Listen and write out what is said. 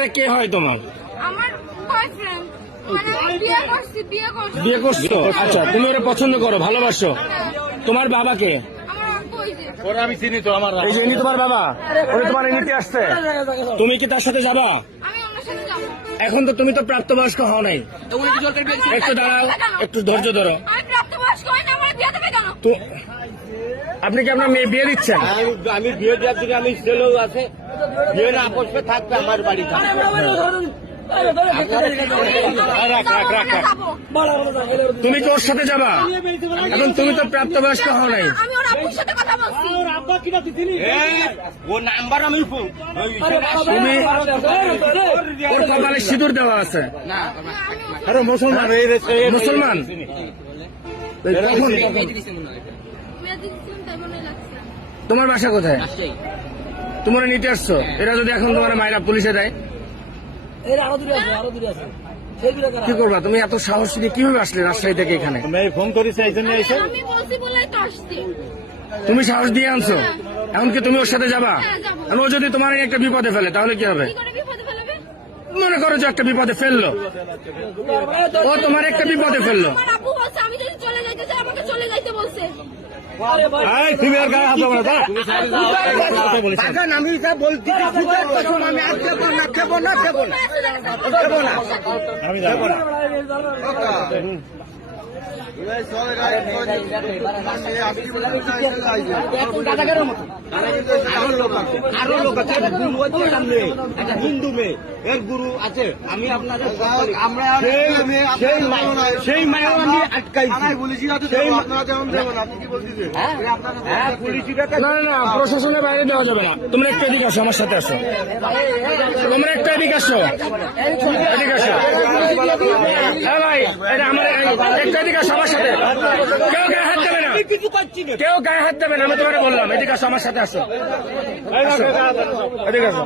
ছেলেটা কে হয় তোমার? আমার বয়ফ্রেন্ড, মানে বিয়ে করছি। আচ্ছা, তুমি ওরা পছন্দ করো, ভালোবাসো? তোমার বাবাকে? আমার আব্বু ওই যে। ওরা আমি চিনি তো, আমার এই যে ইনি তোমার বাবা, উনি তোমার নিতে আসছে, তুমি কি তার সাথে যাবা? আমি ওনার সাথে যাবো। এখন তো তুমি তো প্রাপ্তবয়স্ক হও নাই, একটু দাঁড়াও, একটু ধৈর্য ধরো। আমি প্রাপ্তবয়স্ক হই না, আমার বিয়ে দেবে কেন? তো আপনি কি আপনার মেয়ে বিয়ে দিচ্ছেন? আমি বিয়ে দেওয়ার দিকে আমি ছেলেও আছে, বিয়ে না বসবে থাকবে আমার বাড়ি থাকবে। তুমি কি ওর সাথে যাবা? এখন তুমি তো প্রাপ্তবয়স্ক হও নাই। আমি ওর আব্বুর সাথে কথা বলছি। ও নাম্বার আমি তুমি ওর কপালে সিঁদুর দেওয়া আছে। আরে মুসলমান মুসলমান? কখন? মেয়ে দিচ্ছিলাম তাই মনে লাগছে। তোমার বাসা কোথায়? তোমরা নিতে আসছো, এরা যদি এখন তোমার মায়েরা পুলিশে দেয় কি করবা? তুমি এত সাহস নিয়ে কিভাবে আসলে রাজশাহী থেকে এখানে? ফোন করেছে এই জন্য এসে আমি বলছি বলেই তো আসছি। তুমি সাহস দিয়ে আনছো, এমনকি তুমি ওর সাথে যাবা? হ্যাঁ, যাবো। আর ও যদি তোমার একটা বিপদে ফেলে তাহলে কি হবে? কি করে বিপদে ফেলবে? মনে করো যে একটা বিপদে ফেললো, ও তোমার একটা বিপদে ফেললো, আমার আব্বু বলছে আমি যদি চলে যাইতে চাই আমাকে চলে যাইতে বলছে। তুমি আর গায়ে হাত দেবো না, আমি যা বলছি আমি আর খেবো না, খেবো না, খেবো না, খেবো না, আমি যাবো না। আরো লোক আছে, একটা হিন্দু মেয়ে, এর গুরু আছে, আমি আপনাদের সেই মায়েও আমি আটকাইছি। না না না, প্রশাসনের বাইরে দেওয়া যাবে না। তোমরা একটু এদিকে আসো, আমার সাথে আসো, তোমরা একটু এদিকে আসো, এদিকে আসো। হ্যাঁ ভাই, এটা আমার একটু এদিকে আসো আমার সাথে। কেউ গায়ে হাত দেবে না, কেউ গায়ে হাত দেবে না, আমি তোমাকে বললাম। এদিকে আসো, আমার সাথে আসো, এদিকে আসো।